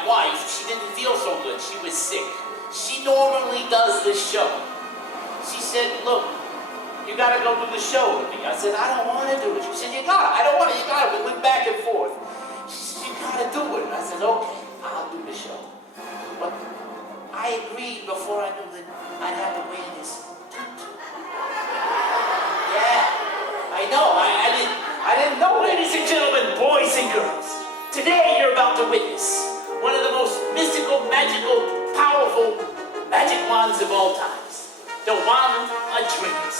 my wife, she didn't feel so good. She was sick. She normally does this show. She said, look, you gotta go do the show with me. I said, I don't want to do it. She said, you gotta. I don't want to. You gotta. We went back and forth. She said, you gotta do it. I said, okay, I'll do the show. But I agreed before I knew that I'd have to wear this tutu. Yeah, I know. I didn't know, ladies and gentlemen, boys and girls. Today you're about to witness one of the most mystical, magical, powerful magic wands of all times. The wand of dreams.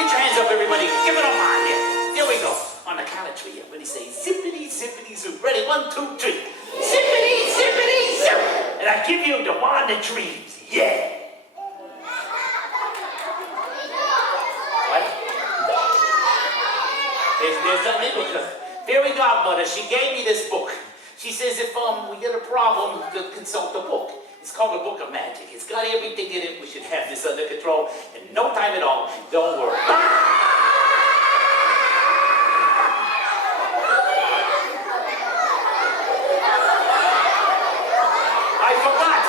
Get your hands up, everybody. Give it a mind here. Here we go. On the count of three, I'm going to say zippity, zippity, zoop. Ready? 1, 2, 3. Zippity, zippity, zoop. And I give you the wand of dreams. Yeah. What? There's nothing because Fairy Godmother, she gave me this book. She says if we get a problem, to consult the book. It's called the Book of Magic. It's got everything in it. We should have this under control in no time at all. Don't worry. I forgot.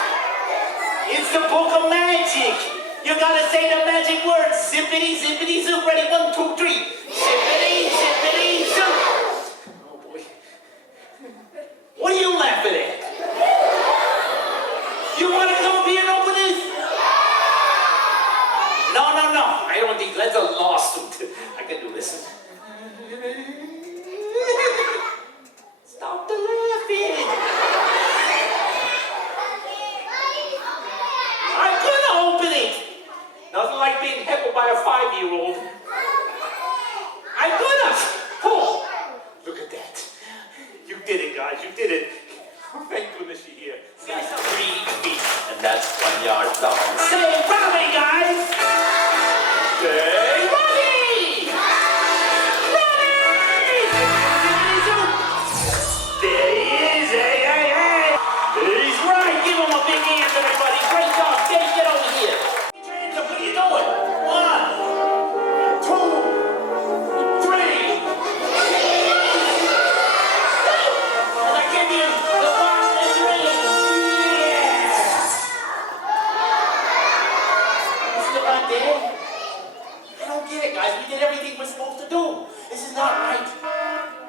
It's the Book of Magic. You gotta say the magic words. Zippity, zippity, zoop. Ready? 1, 2, 3. Zippity, zippity, zoop. Oh boy. What are you laughing at? You want to come up here and open this? No. I don't think that's a lawsuit. I can do this. Stop the laughing. I'm gonna open it. Nothing like being heckled by a 5-year-old. I'm gonna. Oh, look at that. You did it, guys. You did it. Thank goodness you're here. Guys, 3 feet, and that's 1 yard long. Say Robbie, guys! Say Robbie! Robbie! There he is, hey! He's right, give him a big hand, everybody. Great job, get over here. Get your hands up, what are you doing? 1, 2, 3. And I give you the wand of dreams. I don't get it, guys. We did everything we're supposed to do. This is not right.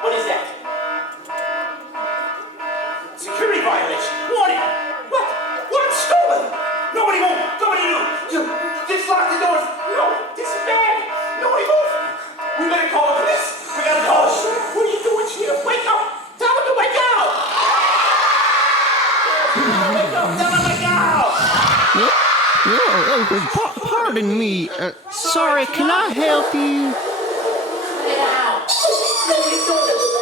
What is that? Security violation. Warning. What? What's stolen? Nobody move. Nobody move. Just lock the doors. No, this is bad. Nobody move. We better call the police. We gotta call. What are you doing here? Wake up. Tell them to wake up. Wake up. Tell them to wake up. Pardon me. Sorry, can I help you? Cut it out. What are you doing?